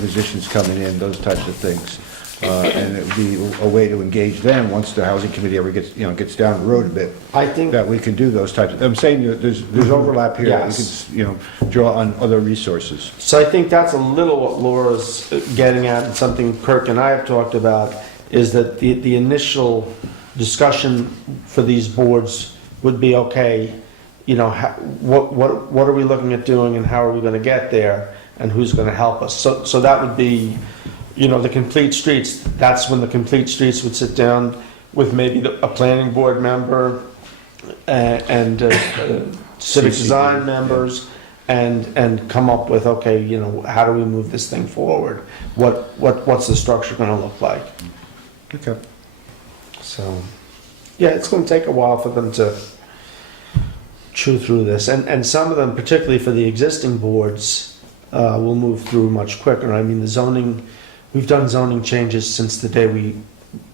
musicians coming in, those types of things. And it would be a way to engage them once the Housing Committee ever gets down the road a bit. I think- that we can do those types of, I'm saying there's overlap here. That we Yes. can, draw on other resources. So I think that's a little what Laura's getting at, and something Kirk and I have talked about, is that the initial discussion for these boards would be, okay, what are we looking at doing and how are we going to get there and who's going to help us? So that would be, the complete streets, that's when the complete streets would sit down with maybe a planning board member and civic CCD, design yeah. members, and come up with, okay, you know, how do we move this thing forward? What's the structure gonna look like? Okay. So, yeah, it's gonna take a while for them to chew through this, and some of them, particularly for the existing boards, will move through much quicker. I mean, the zoning, we've done zoning changes since the day we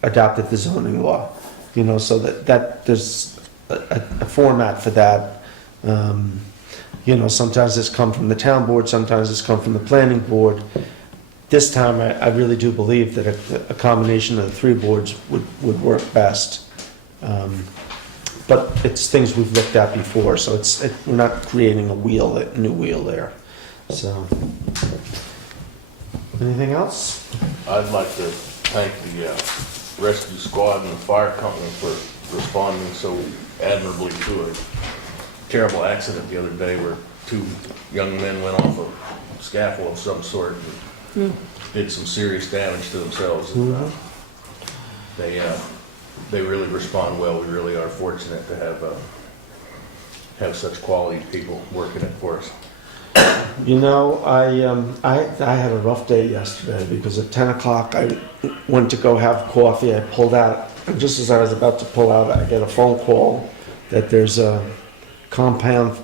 adopted the zoning law, you know, so that there's a format for that. You know, sometimes it's come from the town board, sometimes it's come from the planning board. This time, I really do believe that a combination of the three boards would work best. But it's things we've looked at before, so we're not creating a new wheel there. So, anything else? I'd like to thank the rescue squad and the fire company for responding so admirably to a terrible accident the other day where two young men went off a scaffold of some sort and did some serious damage to themselves. And, they really respond well. We really are fortunate to have such quality people working it for us. You know, I had a rough day yesterday because at 10 o'clock I went to go have coffee. I pulled out, and just as I was about to pull out, I get a phone call that there's a compound,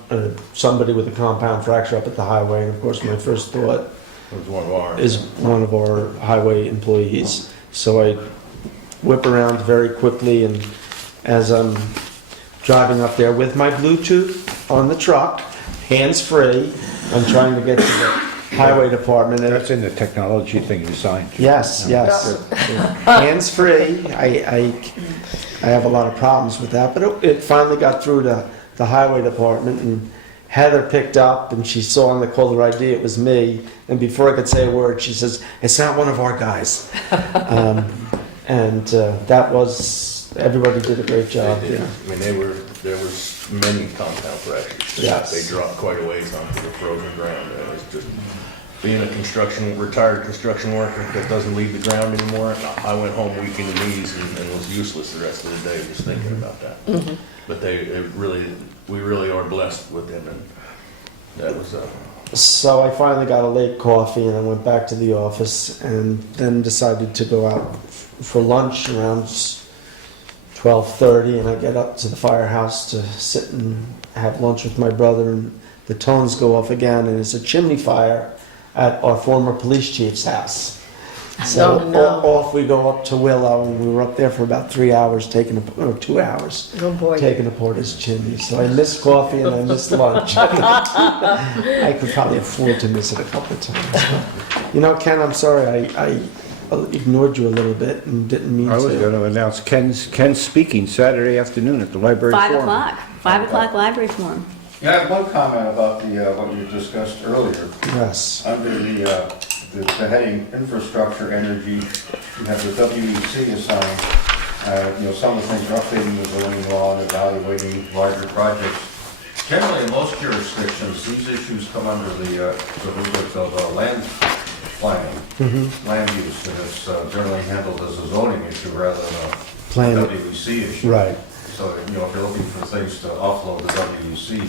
somebody with a compound fracture up at the highway. And of course, my first thought It was one of ours. is one of our highway employees. So I whip around very quickly, and as I'm driving up there with my Bluetooth on the truck, hands-free, I'm trying to get to the highway department. And That's in the technology thing you signed. yes, yes. Hands-free. I have a lot of problems with that, but it finally got through to the highway department, and Heather picked up, and she saw on the caller ID it was me, and before I could say a word, she says, "It's not one of our guys." That was, everybody did a great job. They did. Yeah. I mean, there was many compound fractures. Yes. They dropped quite a ways onto the frozen ground. And it's just, being a retired construction worker that doesn't leave the ground anymore, I went home weak in the knees and was useless the rest of the day just thinking about that. But we really are blessed with them, and that was So I finally got a late coffee, and I went back to the office, and then decided to go out for lunch around 12:30, and I get up to the firehouse to sit and have lunch with my brother, and the tones go off again, and it's a chimney fire at our former police chief's house. So Oh, no. off we go up to Willow, and we were up there for about 3 hours, 2 hours, Oh, boy. taking apart his chimney. So I missed coffee and I missed lunch. I could probably afford to miss it a couple of times. You know, Ken, I'm sorry, I ignored you a little bit and didn't mean I was to. going to announce Ken's speaking Saturday afternoon at the library 5 forum. o'clock, 5 o'clock library forum. Yeah, I have one comment about what you discussed earlier. Yes. Under the heading infrastructure, energy, you have the WEC assigned. Some of the things are updating the zoning law and evaluating larger projects. Generally, in most jurisdictions, these issues come under the rubric of land planning, land use, and it's generally handled as a zoning issue rather than a Plan- WEC issue. Right. So, if you're looking for things to offload the WEC,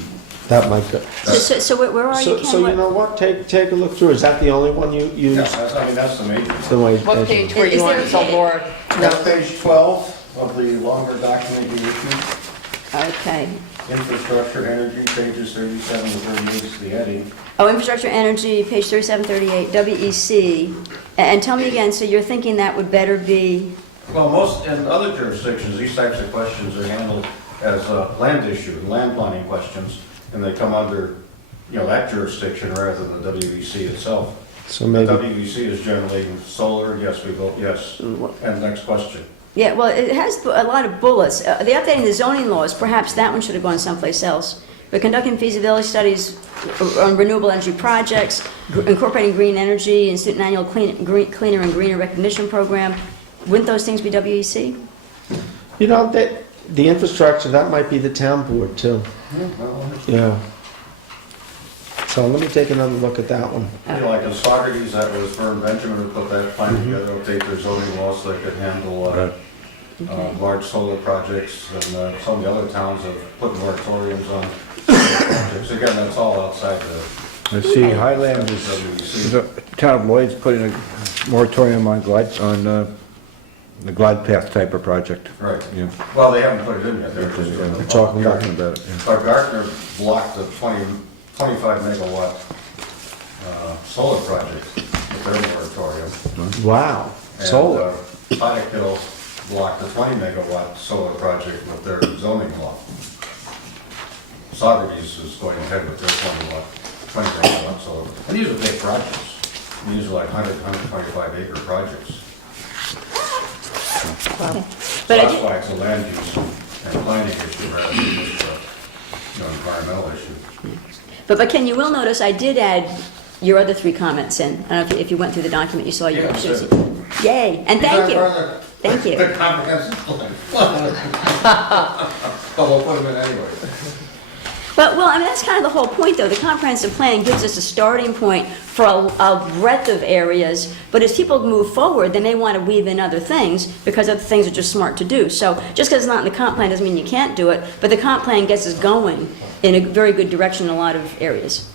That might go. So where are you, Ken? So you know what? Take a look through. Is that the only one you used? yeah, that's the major one. The way- What page were Is you on, there- so Laura? That's page 12 of the longer document you issued. Okay. Infrastructure, energy, pages 37 to 38 is the heading. Oh, infrastructure, energy, page 3738, WEC. And tell me again, so you're thinking that would better be, Well, most, in other jurisdictions, these types of questions are handled as a land issue, land planning questions, and they come under, that jurisdiction rather than the WEC itself. So maybe. WEC is generally solar, yes, we vote yes. And next question. yeah, well, it has a lot of bullets. The updating the zoning laws, perhaps that one should have gone someplace else. But conducting feasibility studies on renewable energy projects, incorporating green energy, institute an annual cleaner and greener recognition program, wouldn't those things be WEC? You know, that the infrastructure, that might be the town board too. Yeah. So let me take another look at that one. Like in Socrates, that was Vern Benjamin who put that plan together, update their zoning laws so they could handle Okay. large solar projects, and some of the other towns have put moratoriums on solar projects. Again, that's all outside the I see Highland is, the town of Lloyd's putting a moratorium on the glide path type of project. Right. Yeah. Well, they haven't put it in yet, they're just doing We're the talking public about it, yeah. But Gartner blocked the 25 megawatt solar project with their moratorium. Wow, And, solar. Pottick Hill blocked the 20 megawatt solar project with their zoning law. Saugerties is going ahead with their 20 megawatt solar. And these are big projects. These are like 125 acre projects. Okay. So But I that's did, why it's a land use and planning issue rather than just a, environmental issue. but Ken, you will notice I did add your other 3 comments in. I don't know if you went through the document, you saw your... Yeah, sure. Yay, and thank you. Thank you. The comprehensive plan. But we'll put them in anyway. Well, I mean, that's kind of the whole point, though. The comprehensive plan gives us a starting point for a breadth of areas, but as people move forward, they may want to weave in other things, because other things are just smart to do. So just because it's not in the comp plan doesn't mean you can't do it, but the comp plan gets us going in a very good direction in a lot of areas.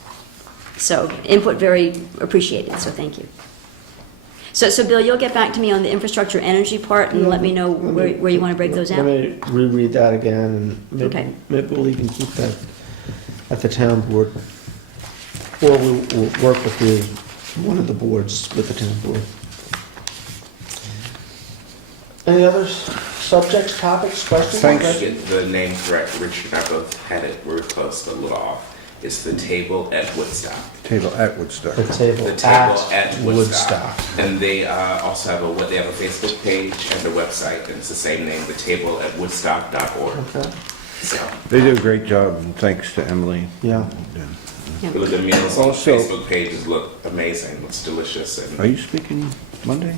So input very appreciated, so thank you. So Bill, you'll get back to me on the infrastructure energy part and let me know where you want to break those Let out? me reread that again, and Okay. maybe we'll even keep that at the town board. Or we'll work with one of the boards with the town board. Any other subjects, topics, questions? Thanks. Get the name correct. Richard and I both had it. We were close, but a little off. It's the table at Woodstock. Table at Woodstock. The table The table at at Woodstock. And they also have they have a Facebook page and a website, and it's the same name, thetableatwoodstock.org. Okay, So, They do a great job, and thanks to Emily. yeah. really good meals. Also- Facebook pages look amazing. Looks delicious. And Are you speaking Monday?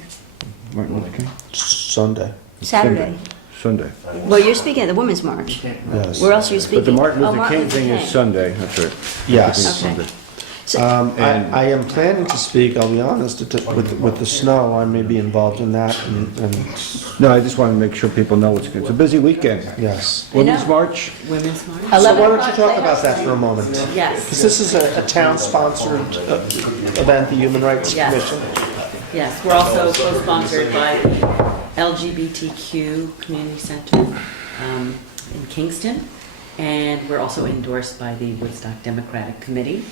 Martin Luther King? Sunday, Saturday. Sunday. Well, you're speaking at the Women's March. yes. Where else are you speaking? But the Martin Oh, Luther King thing is King. Sunday, that's right. Yes. Everything is Okay. Sunday. So- I am planning to speak, I'll be honest, with the snow, I may be involved in that, and No, I just want to make sure people know it's a busy weekend. yes. I know. Women's March, Women's March? So 11 why don't you o'clock talk Playhouse about that Lane? for a moment? Yes. Because this is a town-sponsored event, the Human Rights Yes. Commission. Yes, we're also co-sponsored by the LGBTQ Community Center in Kingston, and we're also endorsed by the Woodstock Democratic Committee.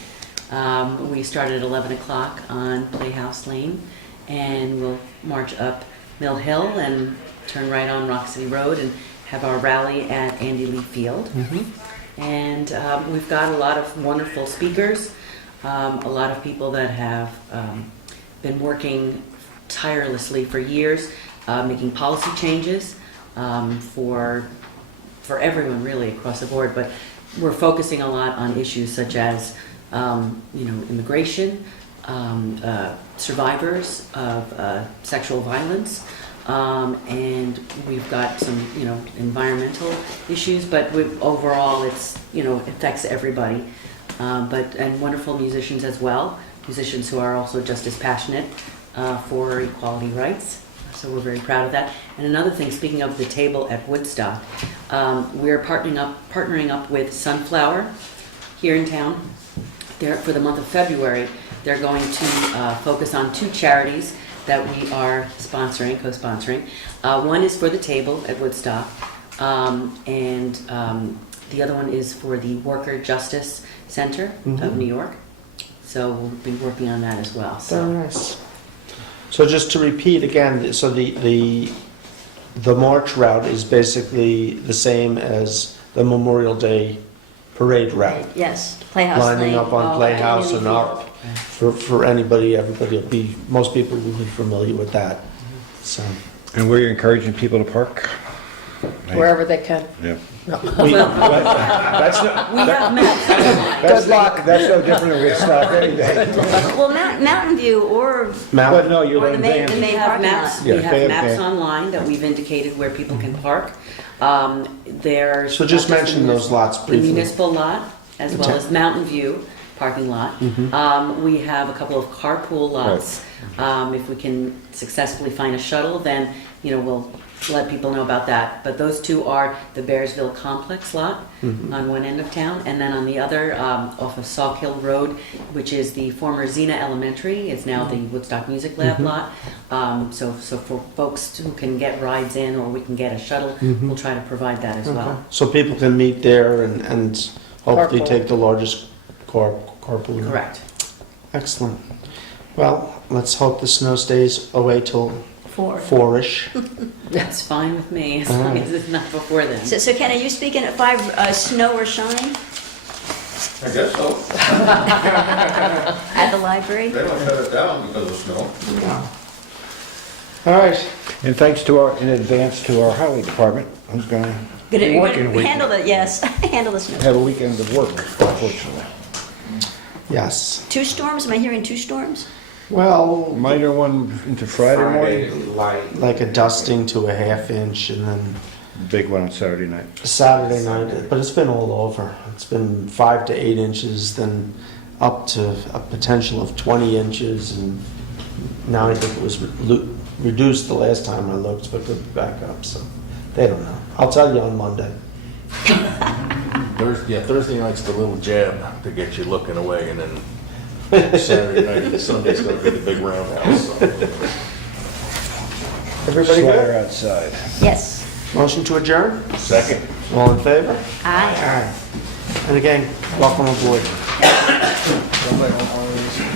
We start at 11 o'clock on Playhouse Lane, and we'll march up Mill Hill and turn right on Rock City Road and have our rally at Andy Lee Field. And we've got a lot of wonderful speakers, a lot of people that have been working tirelessly for years, making policy changes for everyone really across the board. But we're focusing a lot on issues such as immigration, survivors of sexual violence, and we've got some environmental issues. But overall, it's it affects everybody. And wonderful musicians as well. Musicians who are also just as passionate for equality rights. So we're very proud of that. And another thing, speaking of the table at Woodstock, we're partnering up with Sunflower here in town. For the month of February, they're going to focus on 2 charities that we are co-sponsoring. One is for the table at Woodstock, and the other one is for the Worker Justice Center of New York. So we'll be working on that as well. Very nice. So just to repeat again, so the march route is basically the same as the Memorial Day parade route. Yes, Playhouse Lane. Lining up on Playhouse and Andy up. For anybody, everybody will be, most people will be familiar with that. So, and where you're encouraging people to park? Wherever they can. Yeah. that's not, We have maps. Good luck. That's no different than Woodstock any day. Well, Mountain View or But no, you're Or the running main- vans. the We main have parking maps, lot. we Yeah, have they maps have- online that we've indicated where people can park. There's So just not mention the those lots The briefly. municipal lot, as well as Mountain View, parking lot. We have a couple of carpool lots. If we can successfully find a shuttle, then, we'll let people know about that. But those two are the Bearsville Complex lot on one end of town, and then on the other, off of Sauk Hill Road, which is the former Xena Elementary, it's now the Woodstock Music Lab lot. So for folks who can get rides in, or we can get a shuttle, we'll try to provide that as well. So people can meet there and hopefully Carpool. take the largest carpool. Correct. Excellent. Well, let's hope the snow stays away till 4-ish. That's fine with me, as long as it's not before then. So Ken, are you speaking at 5, snow or shine I guess so. at the library? They don't shut it down because of snow. All right. And thanks in advance to our highway department, who's gonna Gonna Working weekend. handle the, yes, handle the snow. have a weekend of work, unfortunately. Yes. 2 storms, am I hearing 2 storms? Well, Minor one into Friday morning, light. like a dusting to a half inch, and then big one on Saturday night. Saturday night, but it's been all over. It's been 5 to 8 inches, then up to a potential of 20 inches, and now I think it was reduced the last time I looked, but it's back up, so they don't know. I'll tell you on Monday. Thursday night's the little jab to get you looking away, and then Saturday night and Sunday's gonna be the big roundhouse. So. Everybody Slayer good? outside. Yes. Motion to adjourn? Second. All in favor? Aye. Aye. And again, welcome aboard. Somebody don't want to-